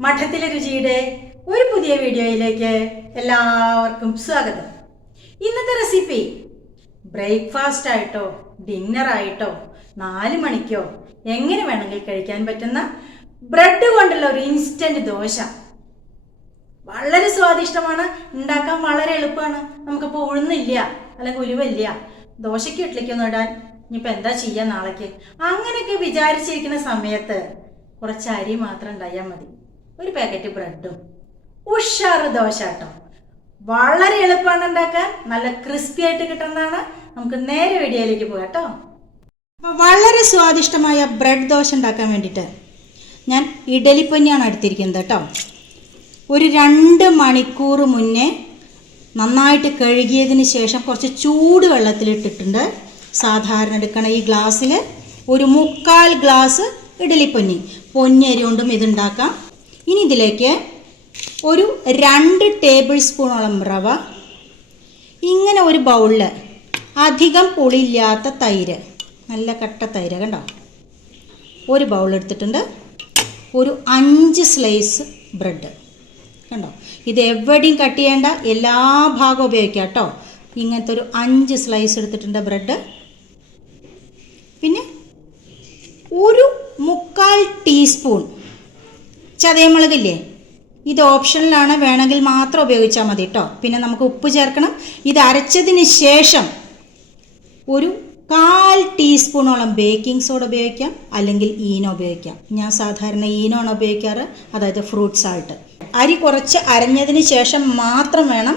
മഠത്തിലെ രുചിയുടെ ഒരു പുതിയ വീഡിയോയിലേക്ക് എല്ലാവർക്കും സ്വാഗതം. ഇന്നത്തെ റെസിപ്പി ബ്രേക്ക്ഫാസ്റ്റ് ആയിട്ടോ ഡിന്നർ ആയിട്ടോ നാല് മണിക്കോ എങ്ങനെ വേണമെങ്കിൽ കഴിക്കാൻ പറ്റുന്ന ബ്രെഡ് കൊണ്ടുള്ള ഒരു ഇൻസ്റ്റന്റ് ദോശ. വളരെ സ്വാദിഷ്ടമാണ് ഉണ്ടാക്കാൻ വളരെ എളുപ്പമാണ്. നമുക്കിപ്പോൾ ഉഴുന്നില്ല അല്ലെങ്കിൽ ഉലുവല്ല ദോശയ്ക്ക് ഇഡ്ലിക്കൊന്നും ഇടാൻ ഇനിയിപ്പോൾ എന്താ ചെയ്യുക നാളേക്ക്? അങ്ങനെയൊക്കെ വിചാരിച്ചിരിക്കുന്ന സമയത്ത് കുറച്ച് അരി മാത്രം ഉണ്ടായാൽ മതി. ഒരു പാക്കറ്റ് ബ്രെഡും ഉഷാറ് ദോശ കേട്ടോ. വളരെ എളുപ്പമാണ് ഉണ്ടാക്കാൻ. നല്ല ക്രിസ്പി ആയിട്ട് കിട്ടുന്നതാണ്. നമുക്ക് നേരെ വീഡിയോയിലേക്ക് പോകാം കേട്ടോ. അപ്പോൾ വളരെ സ്വാദിഷ്ടമായ ബ്രെഡ് ദോശ ഉണ്ടാക്കാൻ വേണ്ടിയിട്ട് ഞാൻ ഇഡലിപ്പൊന്നിയാണ് എടുത്തിരിക്കുന്നത് കേട്ടോ. ഒരു രണ്ട് മണിക്കൂർ മുന്നേ നന്നായിട്ട് കഴുകിയതിന് ശേഷം കുറച്ച് ചൂട് വെള്ളത്തിലിട്ടിട്ടുണ്ട് സാധാരണ എടുക്കണ ഈ ഗ്ലാസ്സിൽ ഒരു മുക്കാൽ ഗ്ലാസ് ഇഡലിപ്പൊന്നി പൊന്നരി കൊണ്ടും ഇതുണ്ടാക്കാം. ഇനി ഇതിലേക്ക് ഒരു രണ്ട് ടേബിൾ സ്പൂണോളം റവ. ഇങ്ങനെ ഒരു ബൗളിൽ അധികം പുളിയില്ലാത്ത തൈര്. നല്ല കട്ട തൈര് കണ്ടോ? ഒരു ബൗൾ എടുത്തിട്ടുണ്ട്. ഒരു അഞ്ച് സ്ലൈസ് ബ്രെഡ് കണ്ടോ? ഇത് എവിടെയും കട്ട് ചെയ്യേണ്ട. എല്ലാ ഭാഗവും ഉപയോഗിക്കാം കേട്ടോ. ഇങ്ങനത്തെ ഒരു അഞ്ച് സ്ലൈസ് എടുത്തിട്ടുണ്ട് ബ്രെഡ് പിന്നെ ഒരു മുക്കാൽ ടീസ്പൂൺ ചതയമുളകില്ലേ ഇത് ഓപ്ഷനിലാണ്. വേണമെങ്കിൽ മാത്രം ഉപയോഗിച്ചാൽ മതി കേട്ടോ പിന്നെ നമുക്ക് ഉപ്പ് ചേർക്കണം. ഇത് അരച്ചതിന് ശേഷം ഒരു കാൽ ടീസ്പൂണോളം ബേക്കിംഗ് സോഡ ഉപയോഗിക്കാം. അല്ലെങ്കിൽ ഈനോ ഉപയോഗിക്കാം. ഞാൻ സാധാരണ ഈനോ ആണ് ഉപയോഗിക്കാറ്. അതായത് ഫ്രൂട്ട് സാൾട്ട്. അരി കുറച്ച് അരഞ്ഞതിന് ശേഷം മാത്രം വേണം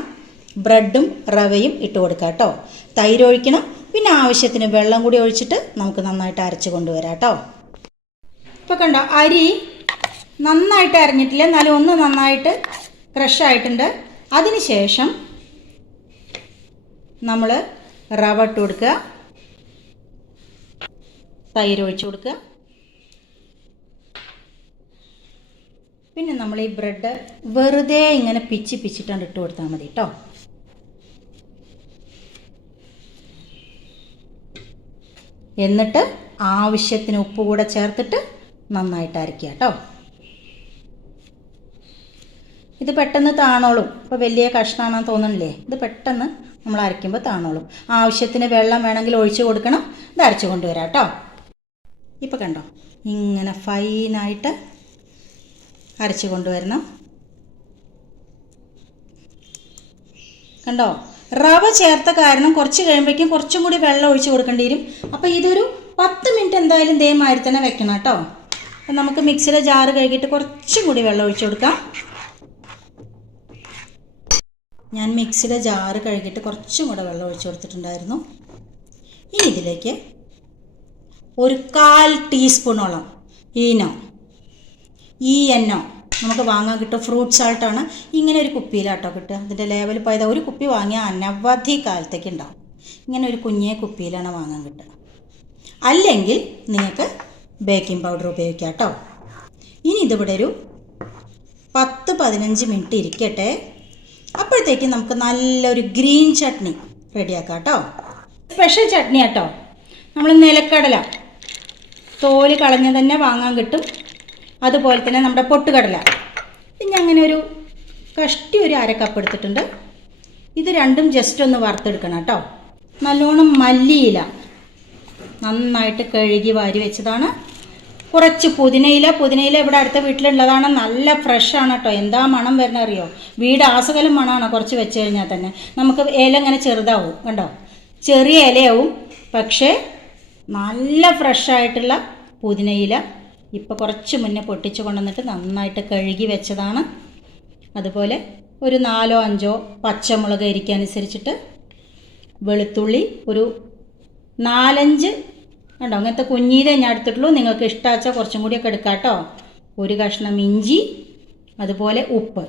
ബ്രെഡും റവയും ഇട്ട് കൊടുക്കുക കേട്ടോ തൈര് ഒഴിക്കണം. പിന്നെ ആവശ്യത്തിന് വെള്ളം കൂടി ഒഴിച്ചിട്ട് നമുക്ക് നന്നായിട്ട് അരച്ച് കൊണ്ടുവരാം കേട്ടോ ഇപ്പോൾ കണ്ടോ അരി നന്നായിട്ട് അരഞ്ഞിട്ടില്ല. എന്നാലും ഒന്ന് നന്നായിട്ട് ക്രഷ് ആയിട്ടുണ്ട്. അതിന് ശേഷം നമ്മൾ റവ ഇട്ട് കൊടുക്കുക. തൈര് ഒഴിച്ചു കൊടുക്കുക. പിന്നെ നമ്മൾ ഈ ബ്രെഡ് വെറുതെ ഇങ്ങനെ പിച്ചി പിച്ചിട്ടാണ്ട് ഇട്ട് കൊടുത്താൽ മതി കേട്ടോ. എന്നിട്ട് ആവശ്യത്തിന് ഉപ്പ് കൂടെ ചേർത്തിട്ട് നന്നായിട്ട് അരയ്ക്കുക കേട്ടോ. ഇത് പെട്ടെന്ന് താണോളും. ഇപ്പോൾ വലിയ കഷ്ണമാണെന്ന് തോന്നണില്ലേ ഇത് പെട്ടെന്ന് നമ്മൾ അരയ്ക്കുമ്പോൾ താണോളും. ആവശ്യത്തിന് വെള്ളം വേണമെങ്കിൽ ഒഴിച്ചു കൊടുക്കണം. ഇത് അരച്ചു കൊണ്ടുവരാം കേട്ടോ. ഇപ്പോൾ കണ്ടോ? ഇങ്ങനെ ഫൈനായിട്ട് അരച്ചു കൊണ്ടുവരണം. കണ്ടോ? റവ ചേർത്ത കാരണം കുറച്ച് കഴിയുമ്പോഴേക്കും കുറച്ചും കൂടി വെള്ളം ഒഴിച്ചു കൊടുക്കേണ്ടി വരും. അപ്പോൾ ഇതൊരു പത്ത് മിനിറ്റ് എന്തായാലും ഇതേമാതിരി തന്നെ വെക്കണം കേട്ടോ. നമുക്ക് മിക്സിയുടെ ജാറ് കഴുകിയിട്ട് കുറച്ചും കൂടി വെള്ളം ഒഴിച്ചു കൊടുക്കാം. ഞാൻ മിക്സിയുടെ ജാറ് കഴുകിയിട്ട് കുറച്ചും കൂടെ വെള്ളം ഒഴിച്ചു കൊടുത്തിട്ടുണ്ടായിരുന്നു. ഇനി ഇതിലേക്ക് ഒരു കാൽ ടീസ്പൂണോളം ഈനോ ഈ എന്നോ നമുക്ക് വാങ്ങാൻ കിട്ടും ഫ്രൂട്ട് സാൾട്ടാണ് ഇങ്ങനെ ഒരു കുപ്പിയിലാട്ടോ കിട്ടുക. അതിന്റെ ലേവൽ പോയത് ഒരു കുപ്പി വാങ്ങിയാൽ അനവധി കാലത്തേക്ക് ഉണ്ടാവും. ഇങ്ങനെ ഒരു കുഞ്ഞേ കുപ്പിയിലാണ് വാങ്ങാൻ കിട്ടുക. അല്ലെങ്കിൽ നിങ്ങൾക്ക് ബേക്കിംഗ് പൗഡർ ഉപയോഗിക്കാം കേട്ടോ ഇനി ഇതിവിടെ ഒരു പത്ത് പതിനഞ്ച് മിനിറ്റ് ഇരിക്കട്ടെ. അപ്പോഴത്തേക്ക് നമുക്ക് നല്ലൊരു ഗ്രീൻ ചട്നി റെഡിയാക്കാം കേട്ടോ. സ്പെഷ്യൽ ചട്നി കേട്ടോ നമ്മൾ നിലക്കടല. തോൽ കളഞ്ഞ് തന്നെ വാങ്ങാൻ കിട്ടും. അതുപോലെ തന്നെ നമ്മുടെ പൊട്ടുകടല. പിന്നെ അങ്ങനെ ഒരു കഷ്ടി ഒരു അര കപ്പ് എടുത്തിട്ടുണ്ട്. ഇത് രണ്ടും ജസ്റ്റ് ഒന്ന് വറുത്തെടുക്കണം കേട്ടോ. നല്ലോണം മല്ലിയില നന്നായിട്ട് കഴുകി വാരി വെച്ചതാണ്. കുറച്ച് പുതിനയില പുതിനയില ഇവിടെ അടുത്ത വീട്ടിലുള്ളതാണ്. നല്ല ഫ്രഷാണ് കേട്ടോ. എന്താ മണം വരുന്ന അറിയോ വീട് ആസകലം മണമാണ് കുറച്ച് വെച്ച് കഴിഞ്ഞാൽ തന്നെ. നമുക്ക് ഇല ഇങ്ങനെ ചെറുതാവും കണ്ടോ? ചെറിയ ഇലയാവും. പക്ഷേ നല്ല ഫ്രഷായിട്ടുള്ള പുതിനയില ഇപ്പോൾ കുറച്ച് മുന്നേ പൊട്ടിച്ച് കൊണ്ടുവന്നിട്ട് നന്നായിട്ട് കഴുകി വെച്ചതാണ്. അതുപോലെ ഒരു നാലോ അഞ്ചോ പച്ചമുളക് ഇരിക്കനുസരിച്ചിട്ട് വെളുത്തുള്ളി ഒരു നാലഞ്ച് കണ്ടോ? അങ്ങനത്തെ കുഞ്ഞീതേ ഞാൻ എടുത്തിട്ടുള്ളൂ. നിങ്ങൾക്ക് ഇഷ്ടമാച്ചാൽ കുറച്ചും കൂടിയൊക്കെ എടുക്കാം കേട്ടോ. ഒരു കഷ്ണം ഇഞ്ചി അതുപോലെ ഉപ്പ്.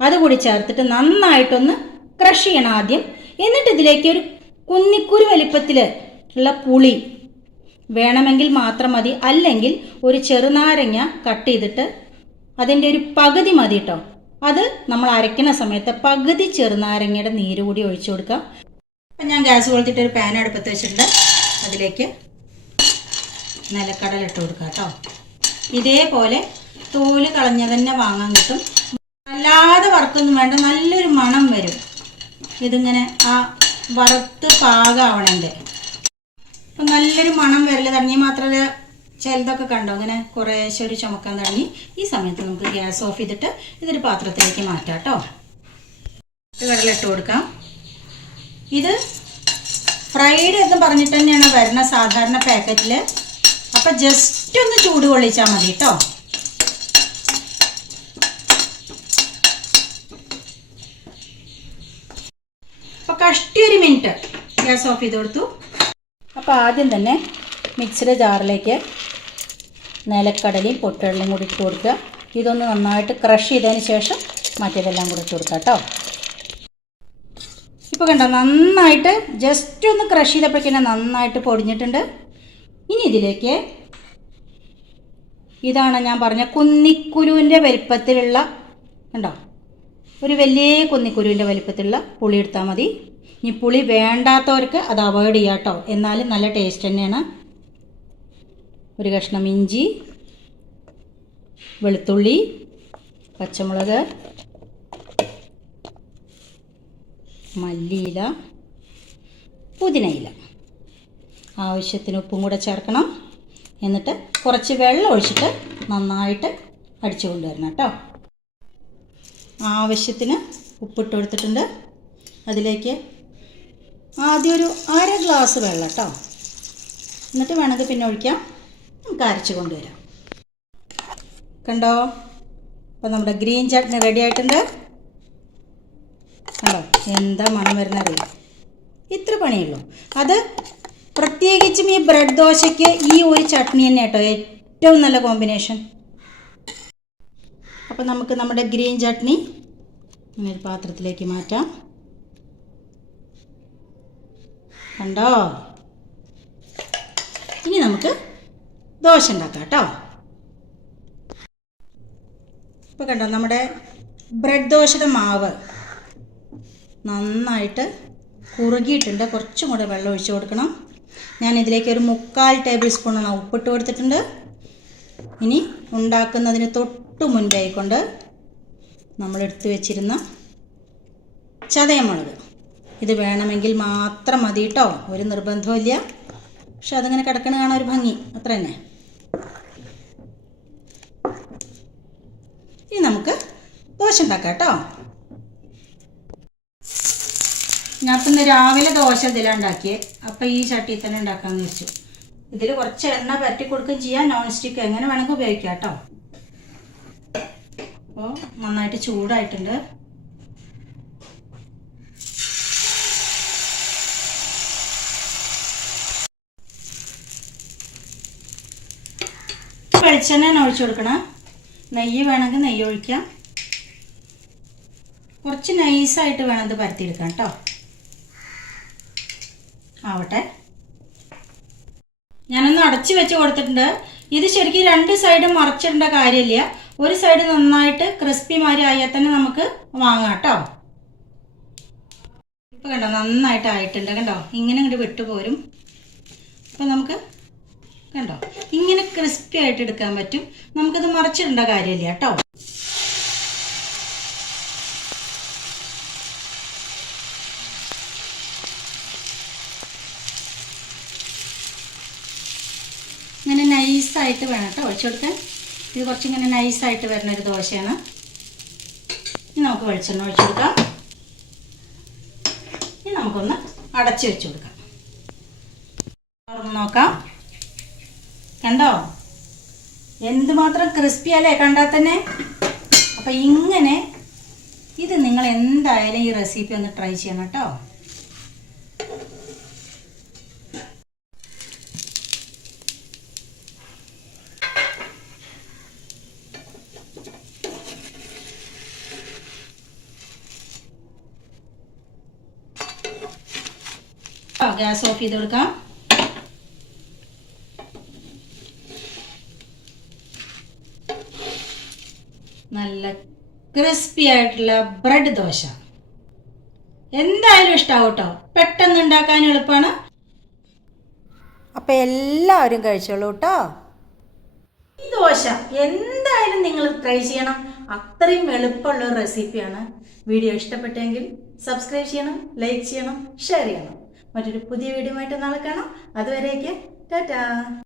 അതുകൂടി ചേർത്തിട്ട് നന്നായിട്ടൊന്ന് ക്രഷ് ചെയ്യണം ആദ്യം. എന്നിട്ട് ഇതിലേക്ക് ഒരു കുന്നിക്കുരു വലിപ്പത്തിൽ ഉള്ള പുളി വേണമെങ്കിൽ മാത്രം മതി. അല്ലെങ്കിൽ ഒരു ചെറുനാരങ്ങ കട്ട് ചെയ്തിട്ട് അതിന്റെ ഒരു പകുതി മതി കേട്ടോ. അത് നമ്മൾ അരയ്ക്കുന്ന സമയത്ത് പകുതി ചെറുനാരങ്ങയുടെ നീര് കൂടി ഒഴിച്ചു കൊടുക്കാം. അപ്പം ഞാൻ ഗ്യാസ് കൊളുത്തിട്ട് ഒരു പാൻ അടുപ്പത്ത് വെച്ചിട്ടുണ്ട്. അതിലേക്ക് നിലക്കടല ഇട്ട് കൊടുക്കാം കേട്ടോ. ഇതേപോലെ തോൽ കളഞ്ഞ തന്നെ വാങ്ങാൻ കിട്ടും. അല്ലാതെ വറുക്കൊന്നും വേണ്ട നല്ലൊരു മണം വരും. ഇതിങ്ങനെ ആ വറുത്ത് പാകാവണേന്റെ അപ്പം നല്ലൊരു മണം വരൽ തുടങ്ങി. മാത്രമല്ല ചിലതൊക്കെ കണ്ടോ? അങ്ങനെ കുറേശ്ശെ ഒരു ചുമക്കാൻ തുടങ്ങി. ഈ സമയത്ത് നമുക്ക് ഗ്യാസ് ഓഫ് ചെയ്തിട്ട് ഇതൊരു പാത്രത്തിലേക്ക് മാറ്റാം കേട്ടോ. കടല ഇട്ട് കൊടുക്കാം. ഇത് ഫ്രൈഡ് എന്ന് പറഞ്ഞിട്ട് തന്നെയാണ് വരുന്ന സാധാരണ പാക്കറ്റിൽ അപ്പം ജസ്റ്റ് ഒന്ന് ചൂട് കൊള്ളിച്ചാൽ മതി കേട്ടോ. അപ്പോൾ കഷ്ടി ഒരു മിനിറ്റ്. ഗ്യാസ് ഓഫ് ചെയ്ത് കൊടുത്തു. അപ്പോൾ ആദ്യം തന്നെ മിക്സിയുടെ ജാറിലേക്ക് നിലക്കടലയും പൊട്ടുകടലയും കൂടി ഇട്ട് കൊടുക്കുക. ഇതൊന്ന് നന്നായിട്ട് ക്രഷ് ചെയ്തതിന് ശേഷം മറ്റേതെല്ലാം കൂടി ഇട്ട് കൊടുക്കുക കേട്ടോ. ഇപ്പോൾ കണ്ടോ നന്നായിട്ട് ജസ്റ്റ് ഒന്ന് ക്രഷ് ചെയ്തപ്പോഴേക്കും നന്നായിട്ട് പൊടിഞ്ഞിട്ടുണ്ട്. ഇനി ഇതിലേക്ക് ഇതാണ് ഞാൻ പറഞ്ഞ കുന്നിക്കുരുവിന്റെ വലിപ്പത്തിലുള്ള ഉണ്ടോ ഒരു വലിയ കുന്നിക്കുരുവിന്റെ വലിപ്പത്തിലുള്ള പുളി എടുത്താൽ മതി. ഇനി പുളി വേണ്ടാത്തവർക്ക് അത് അവോയ്ഡ് ചെയ്യാം കേട്ടോ. എന്നാലും നല്ല ടേസ്റ്റ് തന്നെയാണ്. ഒരു കഷ്ണം ഇഞ്ചി വെളുത്തുള്ളി പച്ചമുളക് മല്ലിയില പുതിനയില. ആവശ്യത്തിന് ഉപ്പും കൂടെ ചേർക്കണം. എന്നിട്ട് കുറച്ച് വെള്ളം ഒഴിച്ചിട്ട് നന്നായിട്ട് അടിച്ചു കൊണ്ടുവരണം കേട്ടോ. ആവശ്യത്തിന് ഉപ്പിട്ട് കൊടുത്തിട്ടുണ്ട്. അതിലേക്ക് ആദ്യം ഒരു അര ഗ്ലാസ് വെള്ളം കേട്ടോ. എന്നിട്ട് വേണമെങ്കിൽ പിന്നെ ഒഴിക്കാം. നമുക്ക് അരച്ച് കൊണ്ടുവരാം. കണ്ടോ? അപ്പോൾ നമ്മുടെ ഗ്രീൻ ചട്നി റെഡി ആയിട്ടുണ്ട്. കണ്ടോ? എന്താ മണം വരുന്നറിയാം ഇത്ര പണിയുള്ളൂ. അത് പ്രത്യേകിച്ചും ഈ ബ്രെഡ് ദോശയ്ക്ക് ഈ ഒരു ചട്നി തന്നെ കേട്ടോ ഏറ്റവും നല്ല കോമ്പിനേഷൻ അപ്പോൾ നമുക്ക് നമ്മുടെ ഗ്രീൻ ചട്നി ഇങ്ങനെ ഒരു പാത്രത്തിലേക്ക് മാറ്റാം. കണ്ടോ? ഇനി നമുക്ക് ദോശ ഉണ്ടാക്കാം കേട്ടോ. ഇപ്പോൾ കണ്ടോ നമ്മുടെ ബ്രെഡ് ദോശയുടെ മാവ് നന്നായിട്ട് കുറുകിയിട്ടുണ്ട്. കുറച്ചും കൂടെ വെള്ളം ഒഴിച്ചു കൊടുക്കണം. ഞാൻ ഇതിലേക്ക് ഒരു മുക്കാൽ ടേബിൾ സ്പൂണാണ് ഉപ്പിട്ട് കൊടുത്തിട്ടുണ്ട്. ഇനി ഉണ്ടാക്കുന്നതിന് തൊട്ട് മുൻപേ കൊണ്ട് നമ്മളെടുത്ത് വെച്ചിരുന്ന ചതയമുളക്. ഇത് വേണമെങ്കിൽ മാത്രം മതി കേട്ടോ ഒരു നിർബന്ധമില്ല പക്ഷെ അതിങ്ങനെ കിടക്കണ കാണാൻ ഒരു ഭംഗി. അത്ര തന്നെ. ഇനി നമുക്ക് ദോശ ഉണ്ടാക്കാം കേട്ടോ ഞാനിന്ന് രാവിലെ ദോശ ഇതിലാണ് ഉണ്ടാക്കിയത് അപ്പം ഈ ചട്ടിയിൽ തന്നെ ഉണ്ടാക്കാമെന്ന് വെച്ചു. ഇതിൽ കുറച്ച് എണ്ണ പറ്റി കൊടുക്കുകയും ചെയ്യാം. നോൺ സ്റ്റിക്ക് എങ്ങനെ വേണമെങ്കിൽ ഉപയോഗിക്കാം കേട്ടോ. അപ്പോൾ നന്നായിട്ട് ചൂടായിട്ടുണ്ട്. വെളിച്ചെണ്ണ ഒഴിച്ചു കൊടുക്കണം. നെയ്യ് വേണമെങ്കിൽ നെയ്യ് ഒഴിക്കാം. കുറച്ച് നൈസായിട്ട് വേണം ഇത് പരത്തിയെടുക്കാം കേട്ടോ. ആവട്ടെ. ഞാനൊന്ന് അടച്ച് വെച്ച് കൊടുത്തിട്ടുണ്ട്. ഇത് ശരിക്കും രണ്ട് സൈഡും മറച്ചിടേണ്ട കാര്യമില്ല. ഒരു സൈഡ് നന്നായിട്ട് ക്രിസ്പി മാതിരി ആയാൽ തന്നെ നമുക്ക് വാങ്ങാം കേട്ടോ. ഇപ്പം കണ്ടോ നന്നായിട്ട് ആയിട്ടുണ്ട് കണ്ടോ? ഇങ്ങനെ ഇങ്ങോട്ട് വിട്ടുപോരും അപ്പം നമുക്ക് കണ്ടോ? ഇങ്ങനെ ക്രിസ്പി ആയിട്ട് എടുക്കാൻ പറ്റും. നമുക്കത് മറച്ചിടേണ്ട കാര്യമില്ല കേട്ടോ ഇങ്ങനെ നൈസായിട്ട് വേണം കേട്ടോ ഒഴിച്ചു കൊടുക്കാൻ. ഇത് കുറച്ചിങ്ങനെ നൈസായിട്ട് വരുന്ന ഒരു ദോശയാണ്. ഇനി നമുക്ക് വെളിച്ചെണ്ണ ഒഴിച്ചു കൊടുക്കാം. ഇനി നമുക്കൊന്ന് അടച്ചു വെച്ചു കൊടുക്കാം. തുറന്ന് നോക്കാം. കണ്ടോ? എന്തുമാത്രം ക്രിസ്പി അല്ലേ കണ്ടാൽ തന്നെ? അപ്പം ഇങ്ങനെ ഇത് നിങ്ങൾ എന്തായാലും ഈ റെസിപ്പി ഒന്ന് ട്രൈ ചെയ്യണം കേട്ടോ. ഗ്യാസ് ഓഫ് ചെയ്ത് കൊടുക്കാം. നല്ല ക്രിസ്പി ആയിട്ടുള്ള ബ്രെഡ് ദോശ. എന്തായാലും ഇഷ്ടാവും കേട്ടോ പെട്ടെന്ന് ഉണ്ടാക്കാൻ എളുപ്പമാണ് അപ്പം എല്ലാവരും കഴിച്ചോളൂ കേട്ടോ ഈ ദോശ എന്തായാലും നിങ്ങൾ ട്രൈ ചെയ്യണം. അത്രയും എളുപ്പമുള്ള ഒരു റെസിപ്പിയാണ് വീഡിയോ ഇഷ്ടപ്പെട്ടെങ്കിൽ സബ്സ്ക്രൈബ് ചെയ്യണം ലൈക്ക് ചെയ്യണം ഷെയർ ചെയ്യണം. മറ്റൊരു പുതിയ വീഡിയോ ആയിട്ട് നാളെ കാണാം. അതുവരേക്ക് ടാറ്റാ.